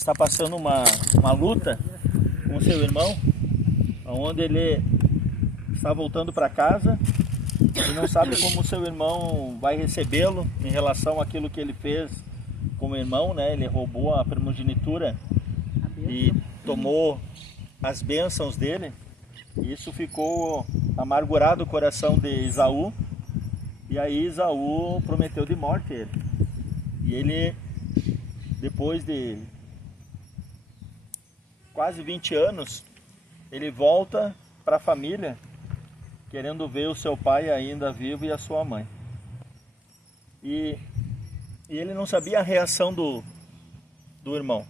está passando uma luta com seu irmão, onde ele está voltando para casa e não sabe como seu irmão vai recebê-lo em relação àquilo que ele fez com o irmão, né? Ele roubou a primogenitura e tomou as bênçãos dele. E isso ficou amargurado o coração de Esaú. E aí Esaú prometeu de morte ele. E ele, depois de quase 20 anos, ele volta para a família, querendo ver o seu pai ainda vivo e a sua mãe. E ele não sabia a reação do irmão.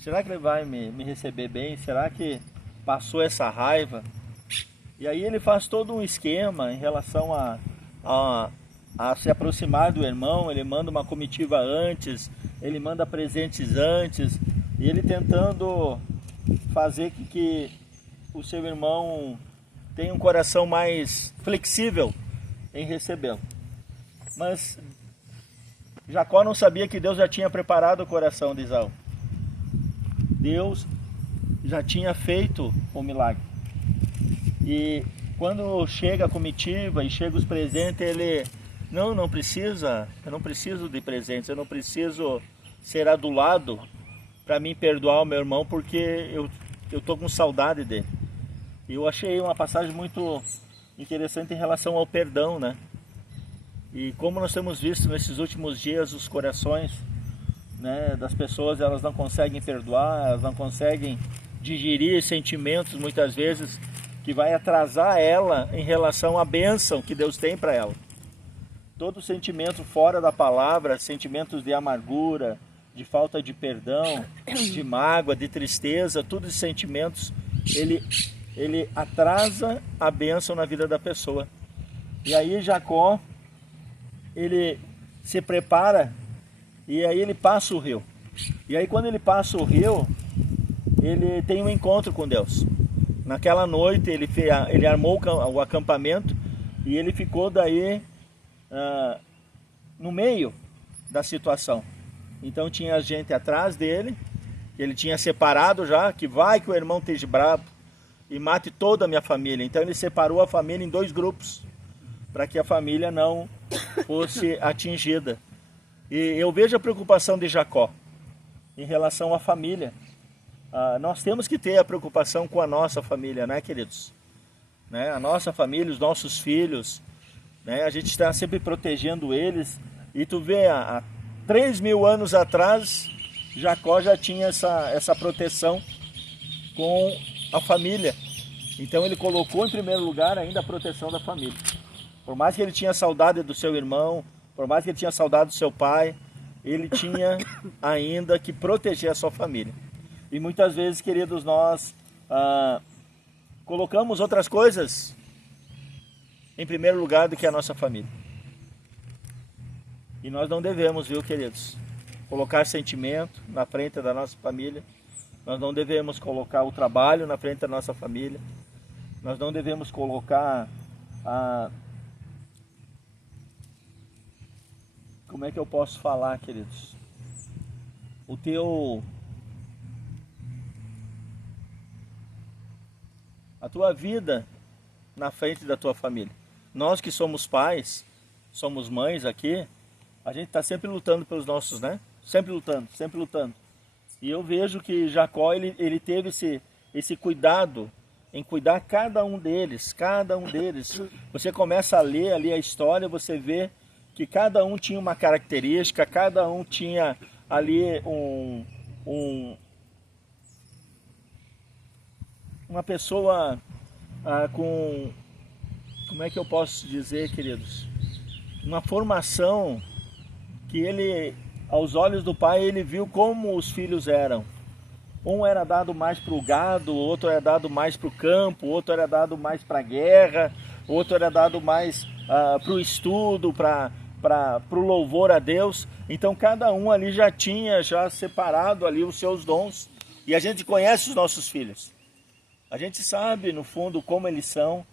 Será que ele vai me receber bem? Será que passou essa raiva? E aí ele faz todo um esquema em relação a se aproximar do irmão. Ele manda uma comitiva antes, ele manda presentes antes, e ele tentando fazer que o seu irmão tenha um coração mais flexível em recebê-lo. Mas Jacó não sabia que Deus já tinha preparado o coração de Esaú. Deus já tinha feito o milagre. E quando chega a comitiva e chega os presentes, ele não precisa, eu não preciso de presentes, eu não preciso ser adulado para mim perdoar o meu irmão, porque eu estou com saudade dele. E eu achei uma passagem muito interessante em relação ao perdão, né? E como nós temos visto nesses últimos dias, os corações, né, das pessoas, elas não conseguem perdoar, elas não conseguem digerir sentimentos, muitas vezes, que vai atrasar ela em relação à bênção que Deus tem para ela. Todo sentimento fora da palavra, sentimentos de amargura, de falta de perdão, de mágoa, de tristeza, todos esses sentimentos, ele atrasa a bênção na vida da pessoa. E aí Jacó, ele se prepara e aí ele passa o rio. E aí quando ele passa o rio, ele tem um encontro com Deus. Naquela noite ele armou o acampamento e ele ficou daí no meio da situação. Então tinha gente atrás dele, ele tinha separado já, que vai que o irmão esteja bravo e mate toda a minha família. Então ele separou a família em 2 grupos, para que a família não fosse atingida. E eu vejo a preocupação de Jacó em relação à família. Nós temos que ter a preocupação com a nossa família, né, queridos? Né? A nossa família, os nossos filhos, né? A gente está sempre protegendo eles. E tu vê, há 3.000 anos atrás, Jacó já tinha essa proteção com a família. Então ele colocou em primeiro lugar ainda a proteção da família. Por mais que ele tinha saudade do seu irmão, por mais que ele tinha saudade do seu pai, ele tinha ainda que proteger a sua família. E muitas vezes, queridos, nós colocamos outras coisas em primeiro lugar do que a nossa família. E nós não devemos, viu, queridos, colocar sentimento na frente da nossa família. Nós não devemos colocar o trabalho na frente da nossa família. Nós não devemos colocar como é que eu posso falar, queridos? A tua vida na frente da tua família. Nós que somos pais, somos mães aqui, a gente está sempre lutando pelos nossos, né? Sempre lutando, sempre lutando. E eu vejo que Jacó, ele teve esse cuidado em cuidar cada um deles, cada um deles. Você começa a ler ali a história, você vê que cada um tinha uma característica, cada um tinha ali uma pessoa com, como é que eu posso dizer, queridos? Uma formação que ele, aos olhos do pai, ele viu como os filhos eram. Um era dado mais para o gado, o outro era dado mais para o campo, o outro era dado mais para a guerra, o outro era dado mais para o estudo, para o louvor a Deus. Então cada um ali já tinha separado ali os seus dons. E a gente conhece os nossos filhos. A gente sabe no fundo como eles são,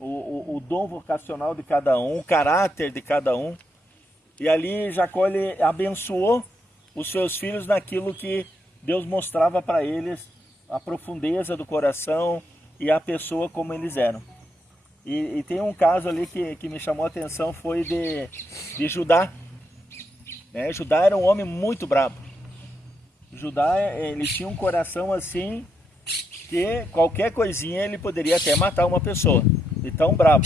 o dom vocacional de cada um, o caráter de cada um. E ali Jacó, ele abençoou os seus filhos naquilo que Deus mostrava para eles a profundeza do coração e a pessoa como eles eram. E tem um caso ali que me chamou a atenção, foi de Judá. Né? Judá era um homem muito bravo. Judá, ele tinha um coração assim, que qualquer coisinha ele poderia até matar uma pessoa, de tão bravo.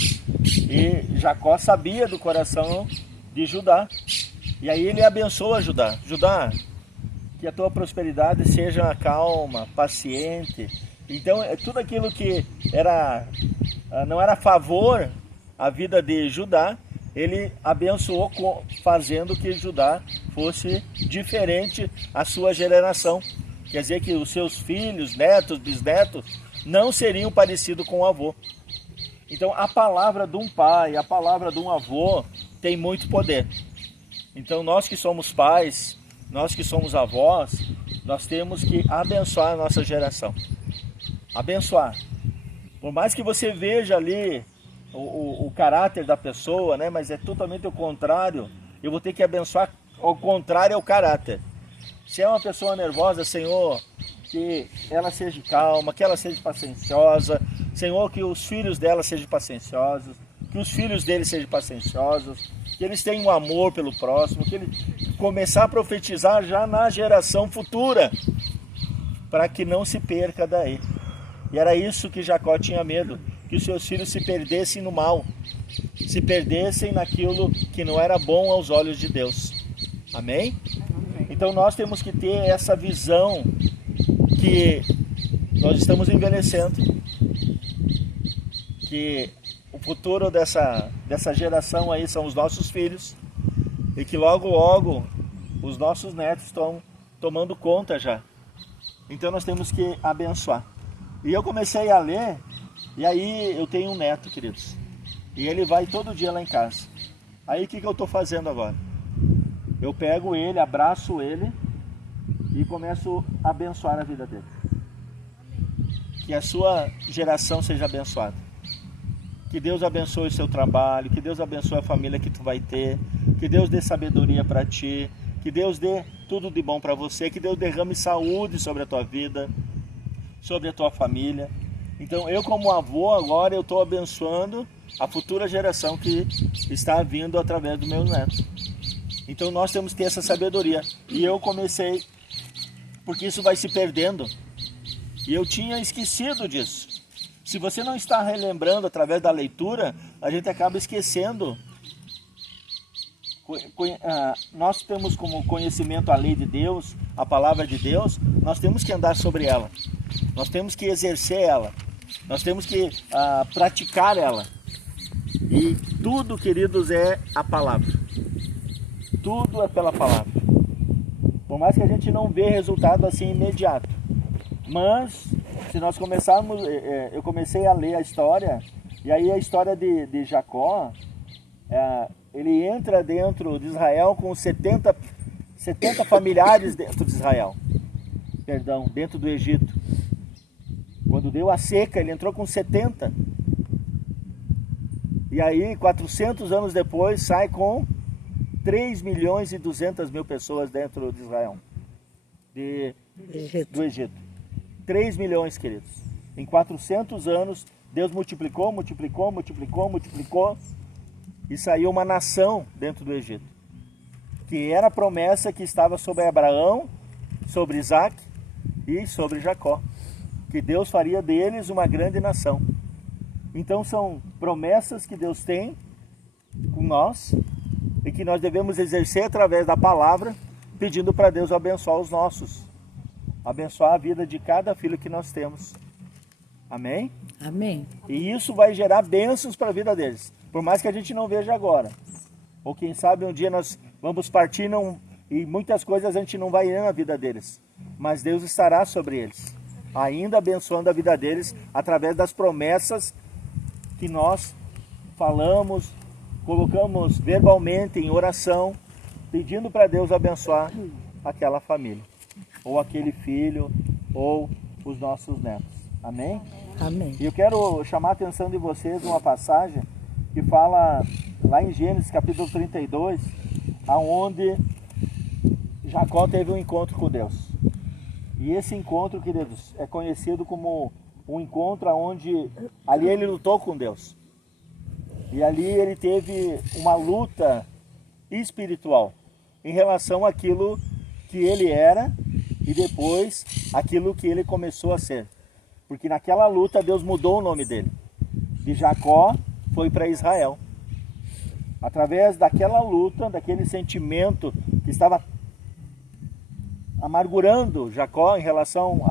E Jacó sabia do coração de Judá, e aí ele abençoa Judá. Judá, que a tua prosperidade seja calma, paciente. Então, tudo aquilo que não era a favor à vida de Judá, ele abençoou fazendo que Judá fosse diferente à sua geração. Quer dizer que os seus filhos, netos, bisnetos, não seriam parecidos com o avô. Então, a palavra de um pai, a palavra de um avô tem muito poder. Então, nós que somos pais, nós que somos avós, nós temos que abençoar a nossa geração. Abençoar. Por mais que você veja ali o caráter da pessoa, né? Mas é totalmente o contrário. Eu vou ter que abençoar, ao contrário é o caráter. Se é uma pessoa nervosa, Senhor, que ela seja calma, que ela seja pacienciosa. Senhor, que os filhos dela sejam pacienciosos, que os filhos dele sejam pacienciosos, que eles tenham um amor pelo próximo, que ele começar a profetizar já na geração futura, para que não se perca daí. E era isso que Jacó tinha medo, que os seus filhos se perdessem no mal, se perdessem naquilo que não era bom aos olhos de Deus. Amém? Então nós temos que ter essa visão que nós estamos envelhecendo, que o futuro dessa geração aí são os nossos filhos, e que logo logo os nossos netos estão tomando conta já. Então nós temos que abençoar. E eu comecei a ler, e aí eu tenho um neto, queridos, e ele vai todo dia lá em casa. Aí o que eu estou fazendo agora? Eu pego ele, abraço ele e começo a abençoar a vida dele. Que a sua geração seja abençoada. Que Deus abençoe o seu trabalho, que Deus abençoe a família que tu vai ter, que Deus dê sabedoria para ti, que Deus dê tudo de bom para você, que Deus derrame saúde sobre a tua vida, sobre a tua família. Então eu como avô agora eu estou abençoando a futura geração que está vindo através do meu neto. Então nós temos que ter essa sabedoria. E eu comecei, porque isso vai se perdendo, e eu tinha esquecido disso. Se você não está relembrando através da leitura, a gente acaba esquecendo. Nós temos como conhecimento a lei de Deus, a palavra de Deus, nós temos que andar sobre ela. Nós temos que exercer ela. Nós temos que praticar ela. E tudo, queridos, é a palavra. Tudo é pela palavra. Por mais que a gente não vê resultado assim imediato. Mas, se nós começarmos, eu comecei a ler a história, e aí a história de Jacó, ele entra dentro de Israel com 70 familiares dentro de Israel. Perdão, dentro do Egito. Quando deu a seca, ele entrou com 70. E aí, 400 anos depois, sai com 3.200.000 pessoas dentro de Israel. Do Egito. 3 milhões, queridos. Em 400 anos, Deus multiplicou, e saiu uma nação dentro do Egito. Que era a promessa que estava sobre Abraão, sobre Isaac e sobre Jacó. Que Deus faria deles uma grande nação. Então são promessas que Deus tem com nós e que nós devemos exercer através da palavra, pedindo para Deus abençoar os nossos. Abençoar a vida de cada filho que nós temos. Amém? Amém. E isso vai gerar bênçãos para a vida deles. Por mais que a gente não veja agora. Ou quem sabe um dia nós vamos partir e muitas coisas a gente não vai ir na vida deles. Mas Deus estará sobre eles. Ainda abençoando a vida deles através das promessas que nós falamos, colocamos verbalmente em oração, pedindo para Deus abençoar aquela família, ou aquele filho, ou os nossos netos. Amém? Amém. E eu quero chamar a atenção de vocês uma passagem que fala lá em Gênesis capítulo 32, aonde Jacó teve um encontro com Deus. E esse encontro, queridos, é conhecido como um encontro onde ali ele lutou com Deus. E ali ele teve uma luta espiritual em relação àquilo que ele era e depois aquilo que ele começou a ser. Porque naquela luta Deus mudou o nome dele. De Jacó foi para Israel. Através daquela luta, daquele sentimento que estava amargurando Jacó em relação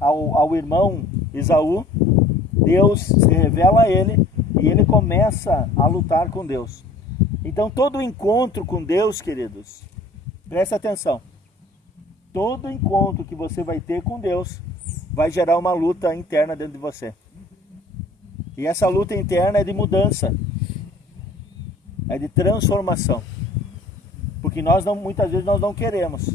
ao irmão Esaú, Deus se revela a ele e ele começa a lutar com Deus. Então todo encontro com Deus, queridos, presta atenção, todo encontro que você vai ter com Deus vai gerar uma luta interna dentro de você. E essa luta interna é de mudança, é de transformação. Porque muitas vezes nós não queremos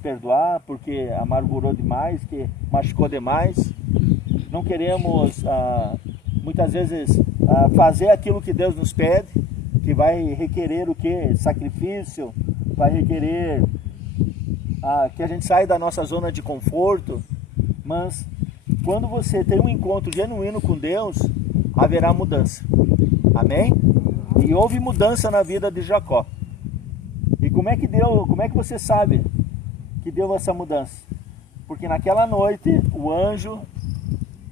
perdoar porque amargurou demais, que machucou demais. Não queremos, muitas vezes, fazer aquilo que Deus nos pede, que vai requerer o quê? Sacrifício, vai requerer que a gente saia da nossa zona de conforto. Mas quando você tem um encontro genuíno com Deus, haverá mudança. Amém? E houve mudança na vida de Jacó. E como é que você sabe que deu essa mudança? Porque naquela noite o anjo,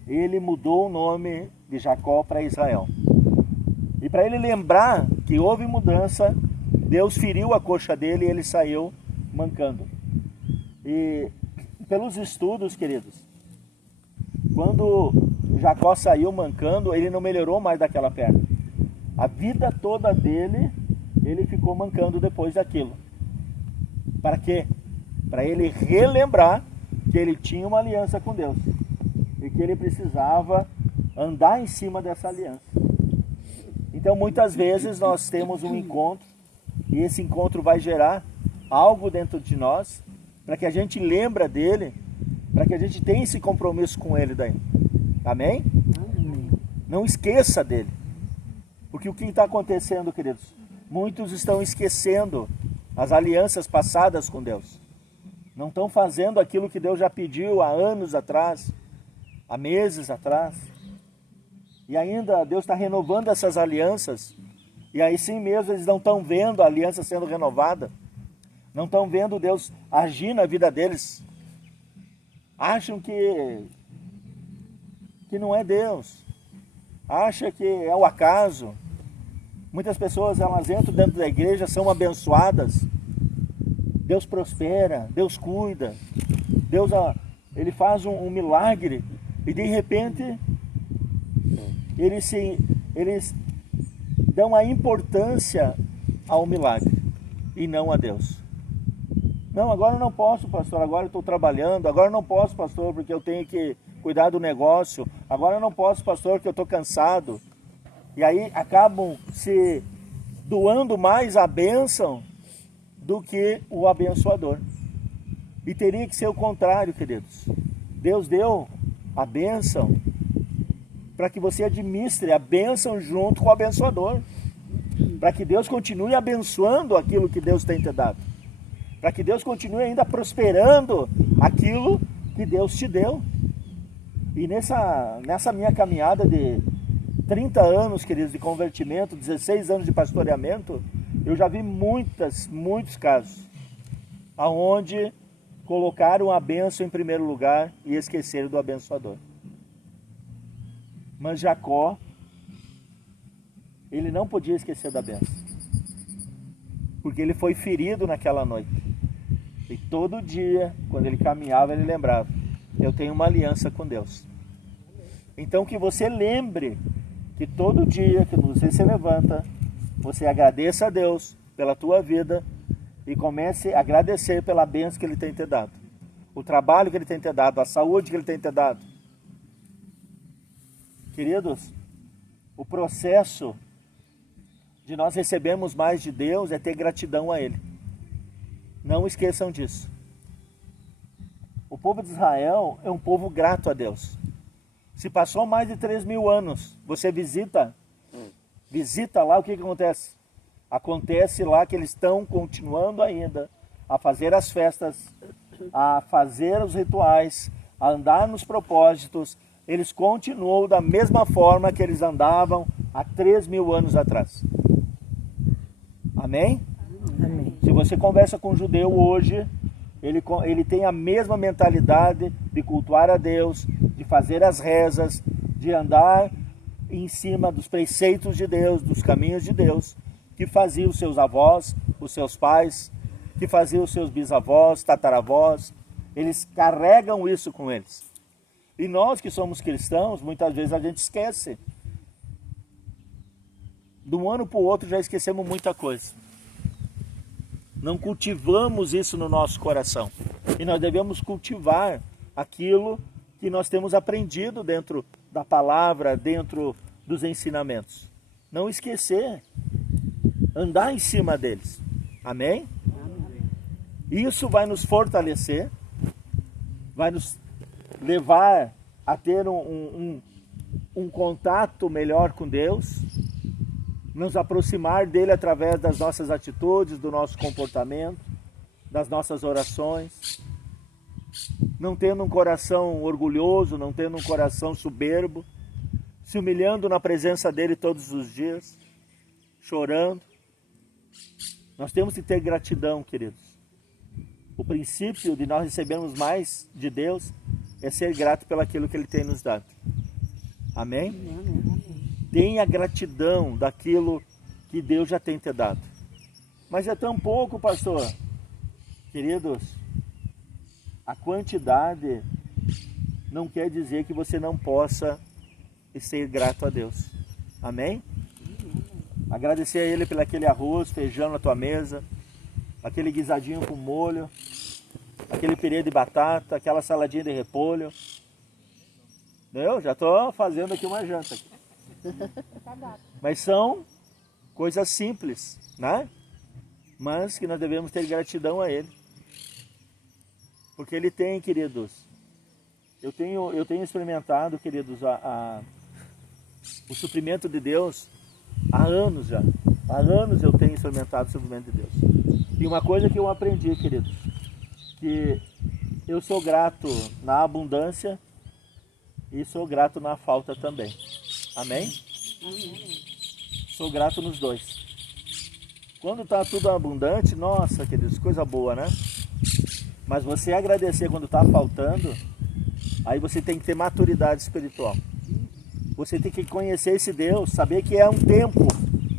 ele mudou o nome de Jacó para Israel. E para ele lembrar que houve mudança, Deus feriu a coxa dele e ele saiu mancando. E pelos estudos, queridos, quando Jacó saiu mancando, ele não melhorou mais daquela perna. A vida toda dele, ele ficou mancando depois daquilo. Para quê? Para ele relembrar que ele tinha uma aliança com Deus e que ele precisava andar em cima dessa aliança. Então muitas vezes nós temos um encontro e esse encontro vai gerar algo dentro de nós para que a gente lembre dele, para que a gente tenha esse compromisso com ele daí. Amém? Não esqueça dele. Porque o que está acontecendo, queridos? Muitos estão esquecendo as alianças passadas com Deus. Não estão fazendo aquilo que Deus já pediu há anos atrás, há meses atrás. E ainda Deus está renovando essas alianças. E aí sim mesmo eles não estão vendo a aliança sendo renovada. Não estão vendo Deus agir na vida deles. Acham que não é Deus. Acham que é o acaso. Muitas pessoas, elas entram dentro da igreja, são abençoadas. Deus prospera, Deus cuida. Deus, ele faz um milagre. E de repente, eles dão a importância ao milagre e não a Deus. Não, agora eu não posso, pastor, agora eu estou trabalhando. Agora eu não posso, pastor, porque eu tenho que cuidar do negócio. Agora eu não posso, pastor, porque eu estou cansado. E aí acabam se doando mais a bênção do que o abençoador. E teria que ser o contrário, queridos. Deus deu a bênção para que você administre a bênção junto com o abençoador. Para que Deus continue abençoando aquilo que Deus tem te dado. Para que Deus continue ainda prosperando aquilo que Deus te deu. E nessa minha caminhada de 30 anos, queridos, de convertimento, 16 anos de pastoreamento, eu já vi muitos casos onde colocaram a bênção em primeiro lugar e esqueceram do abençoador. Mas Jacó, ele não podia esquecer da bênção, porque ele foi ferido naquela noite. E todo dia, quando ele caminhava, ele lembrava: eu tenho uma aliança com Deus. Então que você lembre que todo dia que você se levanta, você agradeça a Deus pela tua vida e comece a agradecer pela bênção que Ele tem te dado. O trabalho que Ele tem te dado, a saúde que Ele tem te dado. Queridos, o processo de nós recebermos mais de Deus é ter gratidão a Ele. Não esqueçam disso. O povo de Israel é um povo grato a Deus. Se passou mais de 3.000 anos, você visita lá, o que acontece? Acontece lá que eles estão continuando ainda a fazer as festas a fazer os rituais, a andar nos propósitos, eles continuam da mesma forma que eles andavam há 3.000 anos atrás. Amém? Amém. Se você conversa com um judeu hoje, ele tem a mesma mentalidade de cultuar a Deus, de fazer as rezas, de andar em cima dos preceitos de Deus, dos caminhos de Deus, que faziam os seus avós, os seus pais, que faziam os seus bisavós, tataravós. Eles carregam isso com eles. E nós que somos cristãos, muitas vezes a gente esquece. De um ano para o outro já esquecemos muita coisa. Não cultivamos isso no nosso coração. E nós devemos cultivar aquilo que nós temos aprendido dentro da palavra, dentro dos ensinamentos. Não esquecer. Andar em cima deles. Amém? Isso vai nos fortalecer, vai nos levar a ter um contato melhor com Deus, nos aproximar dele através das nossas atitudes, do nosso comportamento, das nossas orações, não tendo um coração orgulhoso, não tendo um coração soberbo, se humilhando na presença dele todos os dias, chorando. Nós temos que ter gratidão, queridos. O princípio de nós recebermos mais de Deus é ser grato pelo aquilo que Ele tem nos dado. Amém? Tenha gratidão daquilo que Deus já tem te dado. Mas é tão pouco, pastor. Queridos, a quantidade não quer dizer que você não possa ser grato a Deus. Amém? Agradecer a Ele pelo aquele arroz, feijão na tua mesa, aquele guisadinho com molho, aquele purê de batata, aquela saladinha de repolho. Eu já estou fazendo aqui uma janta. Mas são coisas simples, né? Mas que nós devemos ter gratidão a Ele. Porque Ele tem, queridos, eu tenho experimentado, queridos, o suprimento de Deus há anos já. Há anos eu tenho experimentado o suprimento de Deus. E uma coisa que eu aprendi, queridos, que eu sou grato na abundância e sou grato na falta também. Amém? Amém. Sou grato nos dois. Quando está tudo abundante, nossa, queridos, coisa boa, né? Mas você agradecer quando está faltando, aí você tem que ter maturidade espiritual. Você tem que conhecer esse Deus, saber que é um tempo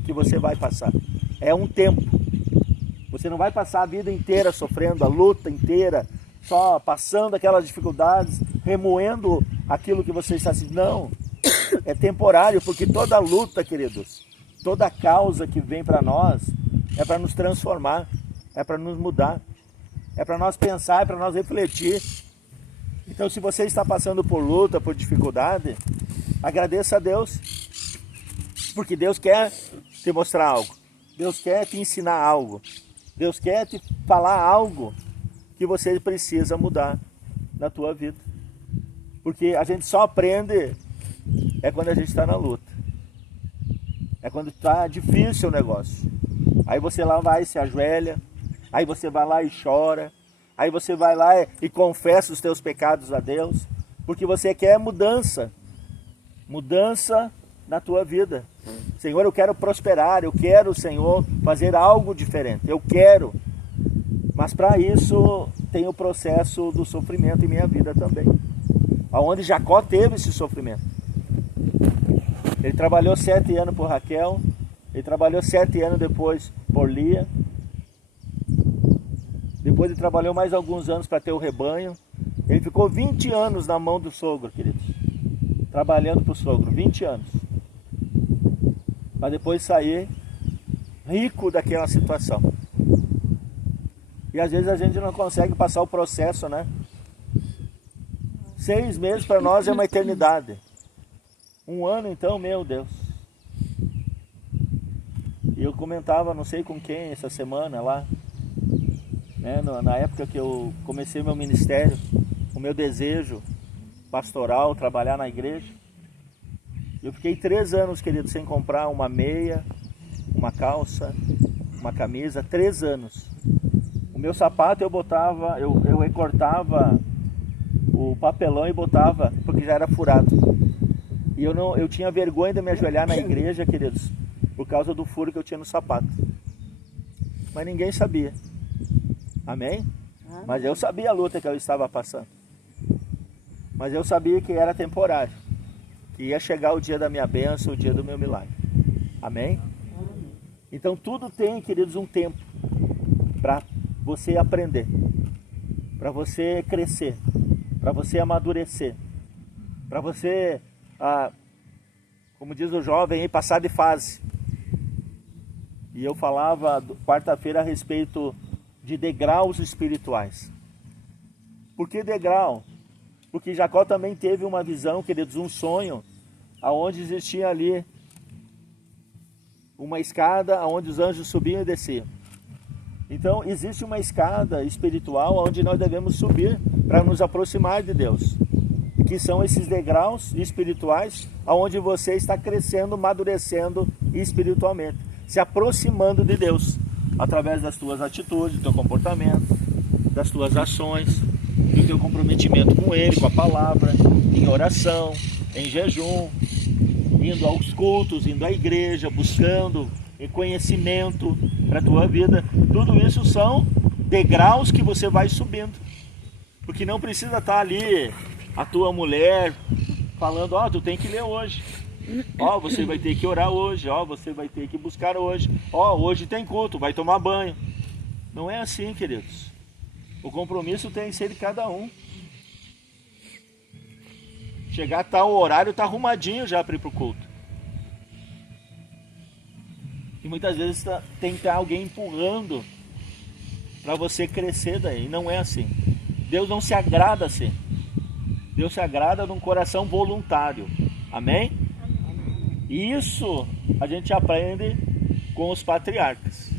que você vai passar. É um tempo. Você não vai passar a vida inteira sofrendo, a luta inteira, só passando aquelas dificuldades, remoendo aquilo que você está sentindo. Não, é temporário, porque toda luta, queridos, toda causa que vem para nós é para nos transformar, é para nos mudar, é para nós pensar, é para nós refletir. Então, se você está passando por luta, por dificuldade, agradeça a Deus, porque Deus quer te mostrar algo, Deus quer te ensinar algo, Deus quer te falar algo que você precisa mudar na tua vida. Porque a gente só aprende quando a gente está na luta. É quando está difícil o negócio. Aí você lá vai e se ajoelha, aí você vai lá e chora, aí você vai lá e confessa os teus pecados a Deus, porque você quer mudança. Mudança na tua vida. Senhor, eu quero prosperar, eu quero, Senhor, fazer algo diferente, eu quero. Mas para isso tem o processo do sofrimento em minha vida também. Onde Jacó teve esse sofrimento. Ele trabalhou 7 anos por Raquel, ele trabalhou 7 anos depois por Lia. Depois ele trabalhou mais alguns anos para ter o rebanho. Ele ficou 20 anos na mão do sogro, queridos. Trabalhando para o sogro, 20 anos. Para depois sair rico daquela situação. E às vezes a gente não consegue passar o processo, né? 6 meses para nós é uma eternidade. 1 ano então, meu Deus. E eu comentava, não sei com quem, essa semana lá, né? Na época que eu comecei meu ministério, o meu desejo pastoral, trabalhar na igreja. Eu fiquei 3 anos, querido, sem comprar uma meia, uma calça, uma camisa, 3 anos. O meu sapato eu botava, eu recortava o papelão e botava, porque já era furado. E eu tinha vergonha de me ajoelhar na igreja, queridos, por causa do furo que eu tinha no sapato. Mas ninguém sabia. Amém? Mas eu sabia a luta que eu estava passando. Mas eu sabia que era temporário. Que ia chegar o dia da minha bênção, o dia do meu milagre. Amém? Então tudo tem, queridos, um tempo para você aprender, para você crescer, para você amadurecer, para você, como diz o jovem, passar de fase. E eu falava quarta-feira a respeito de degraus espirituais. Por que degrau? Porque Jacó também teve uma visão, queridos, um sonho, aonde existia ali uma escada onde os anjos subiam e desciam. Então existe uma escada espiritual onde nós devemos subir para nos aproximar de Deus, que são esses degraus espirituais aonde você está crescendo, amadurecendo espiritualmente, se aproximando de Deus através das tuas atitudes, do teu comportamento, das tuas ações, do teu comprometimento com Ele, com a palavra, em oração, em jejum, indo aos cultos, indo à igreja, buscando conhecimento para a tua vida. Tudo isso são degraus que você vai subindo. Porque não precisa estar ali a tua mulher falando, tu tem que ler hoje. Você vai ter que orar hoje. Você vai ter que buscar hoje. Hoje tem culto, vai tomar banho. Não é assim, queridos. O compromisso tem que ser de cada um. Chegar a tal horário, tá arrumadinho já para ir para o culto. E muitas vezes tem que ter alguém empurrando para você crescer daí. Não é assim. Deus não se agrada assim. Deus se agrada num coração voluntário. Amém? E isso a gente aprende com os patriarcas.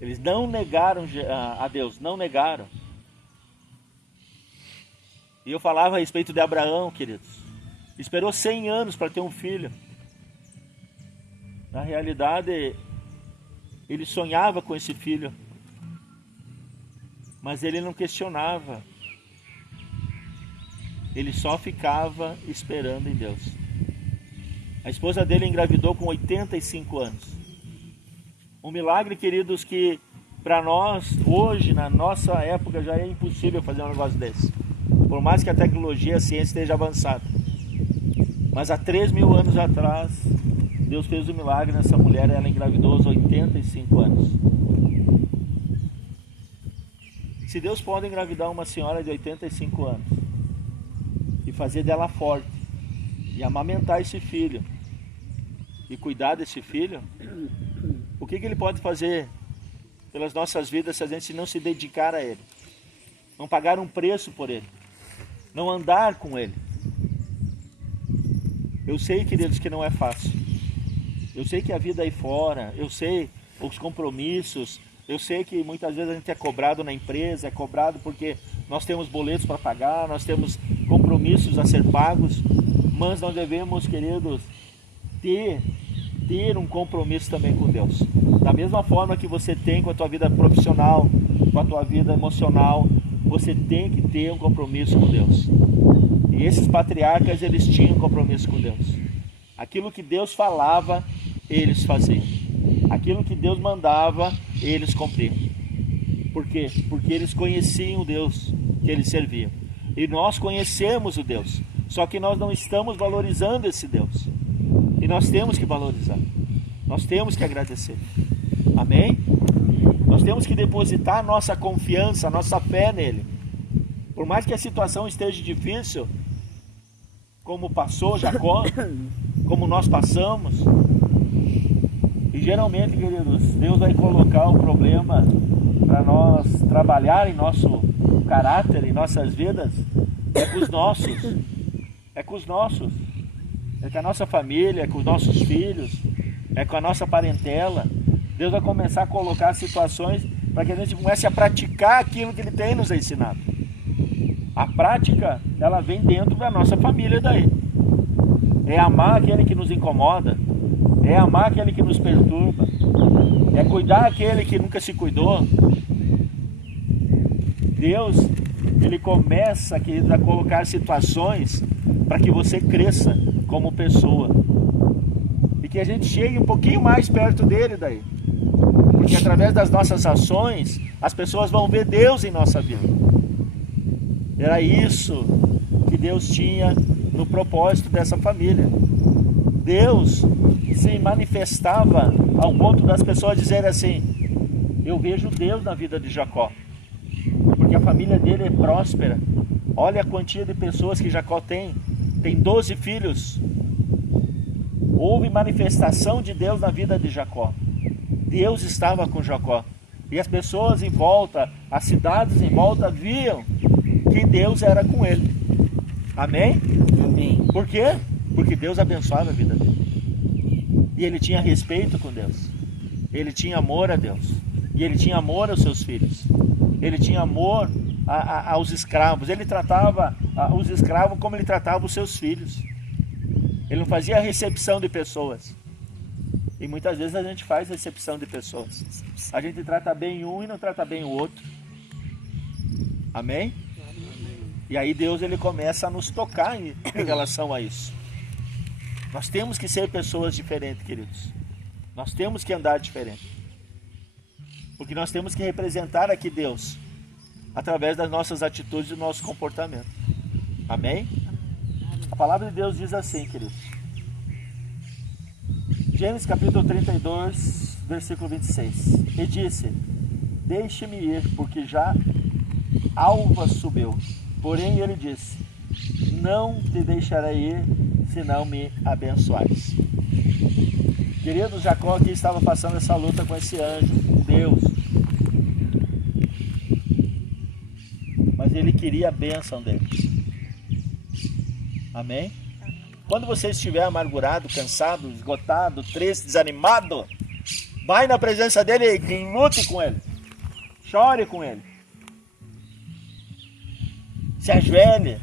Eles não negaram a Deus, não negaram. E eu falava a respeito de Abraão, queridos. Esperou 100 anos para ter um filho. Na realidade, ele sonhava com esse filho. Mas ele não questionava. Ele só ficava esperando em Deus. A esposa dele engravidou com 85 anos. Um milagre, queridos, que para nós, hoje, na nossa época, já é impossível fazer um negócio desse. Por mais que a tecnologia, a ciência esteja avançada. Mas há 3.000 anos atrás, Deus fez um milagre nessa mulher, ela engravidou aos 85 anos. Se Deus pode engravidar uma senhora de 85 anos e fazer dela forte, e amamentar esse filho, e cuidar desse filho, o que Ele pode fazer pelas nossas vidas se a gente não se dedicar a Ele? Não pagar um preço por Ele, não andar com Ele. Eu sei, queridos, que não é fácil. Eu sei que a vida aí fora, eu sei os compromissos, eu sei que muitas vezes a gente é cobrado na empresa, é cobrado porque nós temos boletos para pagar, nós temos compromissos a ser pagos, mas nós devemos, queridos, ter um compromisso também com Deus. Da mesma forma que você tem com a tua vida profissional, com a tua vida emocional, você tem que ter um compromisso com Deus. E esses patriarcas, eles tinham um compromisso com Deus. Aquilo que Deus falava, eles faziam. Aquilo que Deus mandava, eles cumpriam. Por quê? Porque eles conheciam o Deus que eles serviam. E nós conhecemos o Deus, só que nós não estamos valorizando esse Deus. E nós temos que valorizar. Nós temos que agradecer. Amém? Nós temos que depositar nossa confiança, nossa fé nele. Por mais que a situação esteja difícil, como passou Jacó, como nós passamos, e geralmente, queridos, Deus vai colocar o problema para nós trabalhar em nosso caráter, em nossas vidas, é com os nossos, é com os nossos, é com a nossa família, é com os nossos filhos, é com a nossa parentela. Deus vai começar a colocar situações para que a gente comece a praticar aquilo que Ele tem nos ensinado. A prática, ela vem dentro da nossa família daí. É amar aquele que nos incomoda, é amar aquele que nos perturba, é cuidar aquele que nunca se cuidou, Deus, Ele começa, queridos, a colocar situações para que você cresça como pessoa. E que a gente chegue um pouquinho mais perto dele daí. Porque através das nossas ações, as pessoas vão ver Deus em nossa vida. Era isso que Deus tinha no propósito dessa família. Deus se manifestava ao ponto das pessoas dizerem assim: eu vejo Deus na vida de Jacó, porque a família dele é próspera. Olha a quantia de pessoas que Jacó tem 12 filhos. Houve manifestação de Deus na vida de Jacó. Deus estava com Jacó. E as pessoas em volta, as cidades em volta viam que Deus era com ele. Amém? Amém. Por quê? Porque Deus abençoava a vida dele. E ele tinha respeito com Deus. Ele tinha amor a Deus. E ele tinha amor aos seus filhos. Ele tinha amor aos escravos. Ele tratava os escravos como ele tratava os seus filhos. Ele não fazia recepção de pessoas. E muitas vezes a gente faz recepção de pessoas. A gente trata bem um e não trata bem o outro. Amém? E aí Deus, ele começa a nos tocar em relação a isso. Nós temos que ser pessoas diferentes, queridos. Nós temos que andar diferente. Porque nós temos que representar aqui Deus através das nossas atitudes e do nosso comportamento. Amém? A palavra de Deus diz assim, queridos. Gênesis capítulo 32, versículo 26. E disse: deixe-me ir, porque já alva subiu. Porém ele disse: não te deixarei ir, se não me abençoares. Querido, Jacó aqui estava passando essa luta com esse anjo, Deus. Mas ele queria a bênção dele. Amém? Quando você estiver amargurado, cansado, esgotado, triste, desanimado, vai na presença dele e lute com ele. Chore com ele. Se ajoelhe.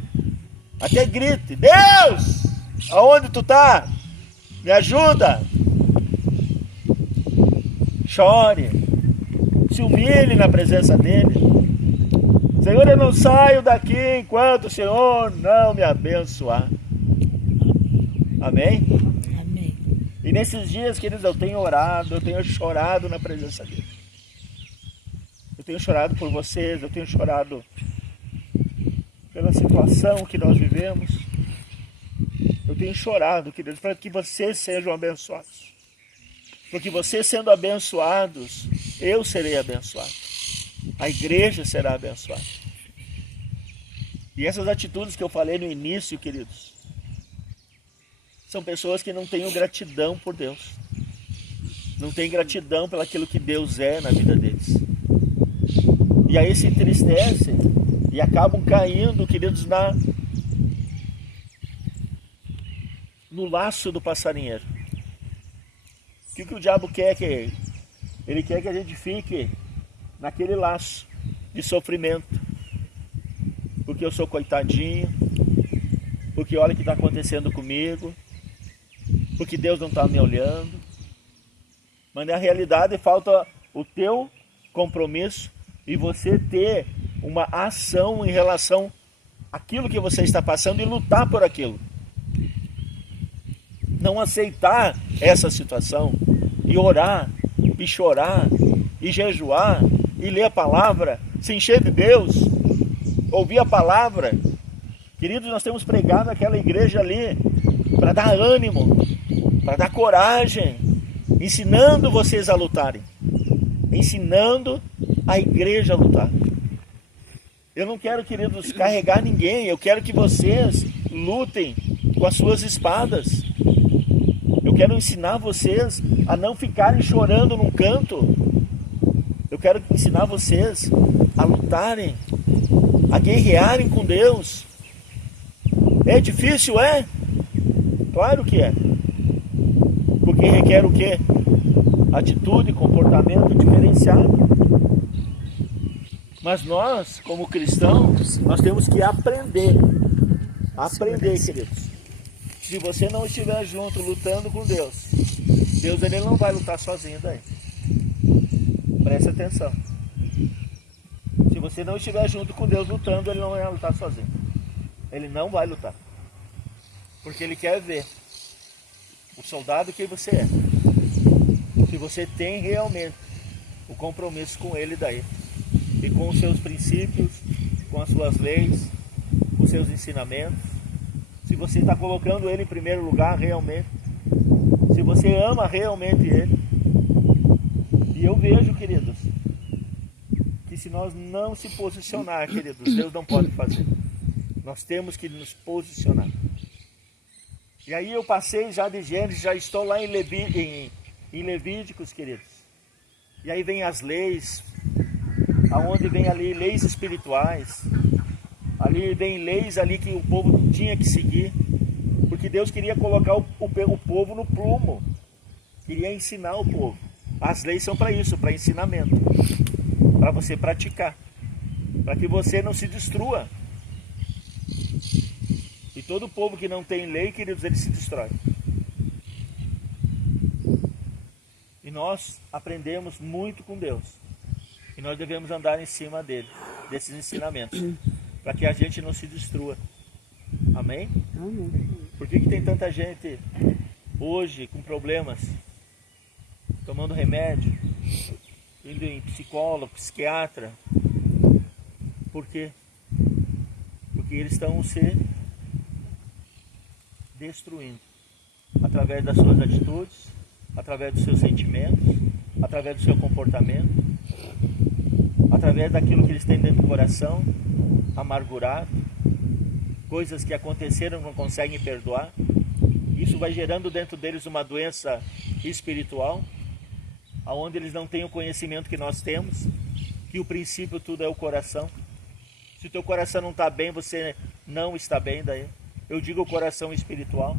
Até grite: Deus, aonde tu está? Me ajuda. Chore. Se humilhe na presença dele. Senhor, eu não saio daqui enquanto o Senhor não me abençoar. Amém? Amém. E nesses dias, queridos, eu tenho orado, eu tenho chorado na presença dele. Eu tenho chorado por vocês, eu tenho chorado pela situação que nós vivemos. Eu tenho chorado, queridos, para que vocês sejam abençoados. Porque vocês sendo abençoados, eu serei abençoado. A igreja será abençoada. E essas atitudes que eu falei no início, queridos, são pessoas que não têm gratidão por Deus. Não têm gratidão pelo aquilo que Deus é na vida deles. E aí se entristecem e acabam caindo, queridos, no laço do passarinheiro. O que o diabo quer? Ele quer que a gente fique naquele laço de sofrimento. Porque eu sou coitadinho. Porque olha o que está acontecendo comigo. Porque Deus não está me olhando. Mas na realidade falta o teu compromisso e você ter uma ação em relação àquilo que você está passando e lutar por aquilo. Não aceitar essa situação e orar, e chorar, e jejuar, e ler a palavra, se encher de Deus, ouvir a palavra. Queridos, nós temos pregado naquela igreja ali para dar ânimo, para dar coragem, ensinando vocês a lutarem, ensinando a igreja a lutar. Eu não quero, queridos, carregar ninguém, eu quero que vocês lutem com as suas espadas. Eu quero ensinar vocês a não ficarem chorando num canto. Eu quero ensinar vocês a lutarem, a guerrearem com Deus. É difícil, é? Claro que é. Porque requer o quê? Atitude, comportamento diferenciado. Mas nós, como cristãos, nós temos que aprender. Aprender, queridos. Se você não estiver junto, lutando com Deus, Deus ele não vai lutar sozinho daí. Preste atenção. Se você não estiver junto com Deus lutando, ele não vai lutar sozinho. Ele não vai lutar. Porque ele quer ver o soldado que você é. Se você tem realmente o compromisso com ele daí. E com os seus princípios, com as suas leis, com os seus ensinamentos. Se você está colocando ele em primeiro lugar realmente. Se você ama realmente ele. E eu vejo, queridos, que se nós não se posicionar, queridos, Deus não pode fazer. Nós temos que nos posicionar. E aí eu passei já de Gênesis, já estou lá em Levíticos, queridos. E aí vem as leis, aonde vem ali leis espirituais. Ali vem leis ali que o povo tinha que seguir. Porque Deus queria colocar o povo no prumo. Queria ensinar o povo. As leis são para isso, para ensinamento. Para você praticar. Para que você não se destrua. E todo povo que não tem lei, queridos, ele se destrói. E nós aprendemos muito com Deus. E nós devemos andar em cima dele, desses ensinamentos. Para que a gente não se destrua. Amém? Amém. Por que tem tanta gente hoje com problemas? Tomando remédio, indo em psicólogo, psiquiatra. Por quê? Porque eles estão se destruindo. Através das suas atitudes, através dos seus sentimentos, através do seu comportamento, através daquilo que eles têm dentro do coração, amargurado, coisas que aconteceram e não conseguem perdoar. Isso vai gerando dentro deles uma doença espiritual, aonde eles não têm o conhecimento que nós temos, que o princípio tudo é o coração. Se o teu coração não está bem, você não está bem daí. Eu digo o coração espiritual.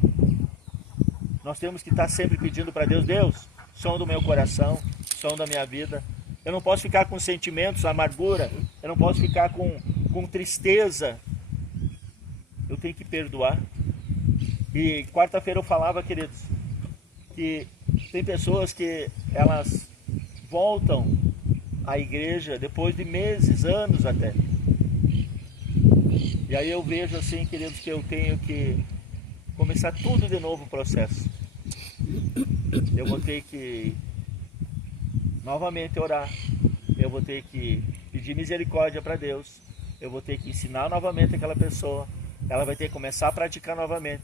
Nós temos que estar sempre pedindo para Deus, Deus, som do meu coração, som da minha vida. Eu não posso ficar com sentimentos, amargura, eu não posso ficar com tristeza. Eu tenho que perdoar. E quarta-feira eu falava, queridos, que tem pessoas que elas voltam à igreja depois de meses, anos até. E aí eu vejo assim, queridos, que eu tenho que começar tudo de novo o processo. Eu vou ter que novamente orar. Eu vou ter que pedir misericórdia para Deus. Eu vou ter que ensinar novamente aquela pessoa. Ela vai ter que começar a praticar novamente,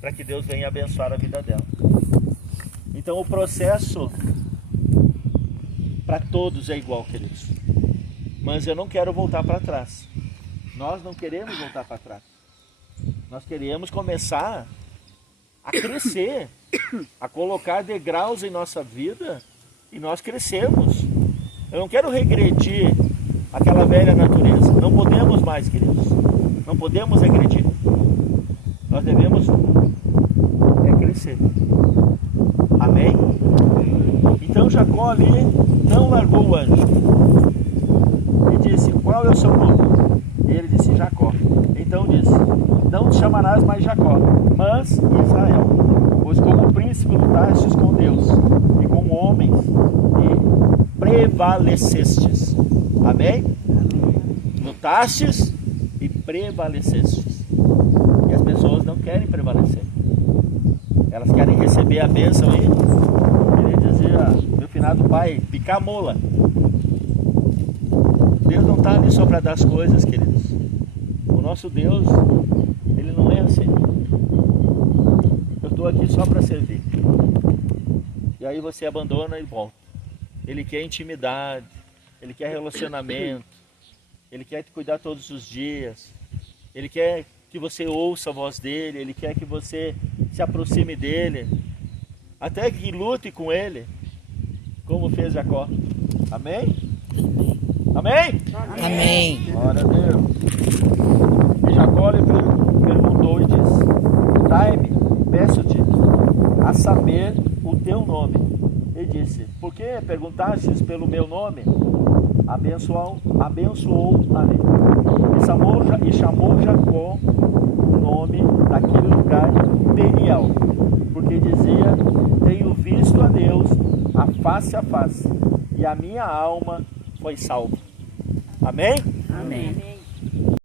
para que Deus venha abençoar a vida dela. Então o processo para todos é igual, queridos. Mas eu não quero voltar para trás. Nós não queremos voltar para trás. Nós queremos começar a crescer, a colocar degraus em nossa vida e nós crescemos. Eu não quero regredir aquela velha natureza. Não podemos mais, queridos. Não podemos regredir. Nós devemos crescer. Amém? Então Jacó ali não largou o anjo. E disse, qual é o seu nome? E ele disse, Jacó. Então disse, não te chamarás mais Jacó, mas Israel. Pois como príncipe lutastes com Deus e com homens e prevalecestes. Amém? Lutastes e prevalecestes. E as pessoas não querem prevalecer. Elas querem receber a bênção e ele dizia, meu finado pai, picar a mola. Deus não está ali só para dar as coisas, queridos. O nosso Deus, ele não é assim. Eu estou aqui só para servir. E aí você abandona e volta. Ele quer intimidade, ele quer relacionamento, ele quer te cuidar todos os dias, ele quer que você ouça a voz dele, ele quer que você se aproxime dele, até que lute com ele, como fez Jacó. Amém? Amém? Amém. Glória a Deus. E Jacó lhe perguntou e disse, dai-me, peço-te, a saber o teu nome. E disse, por que perguntastes pelo meu nome? Abençoou ali. E chamou Jacó o nome daquele lugar Peniel, porque dizia, tenho visto a Deus a face, e a minha alma foi salva. Amém? Amém.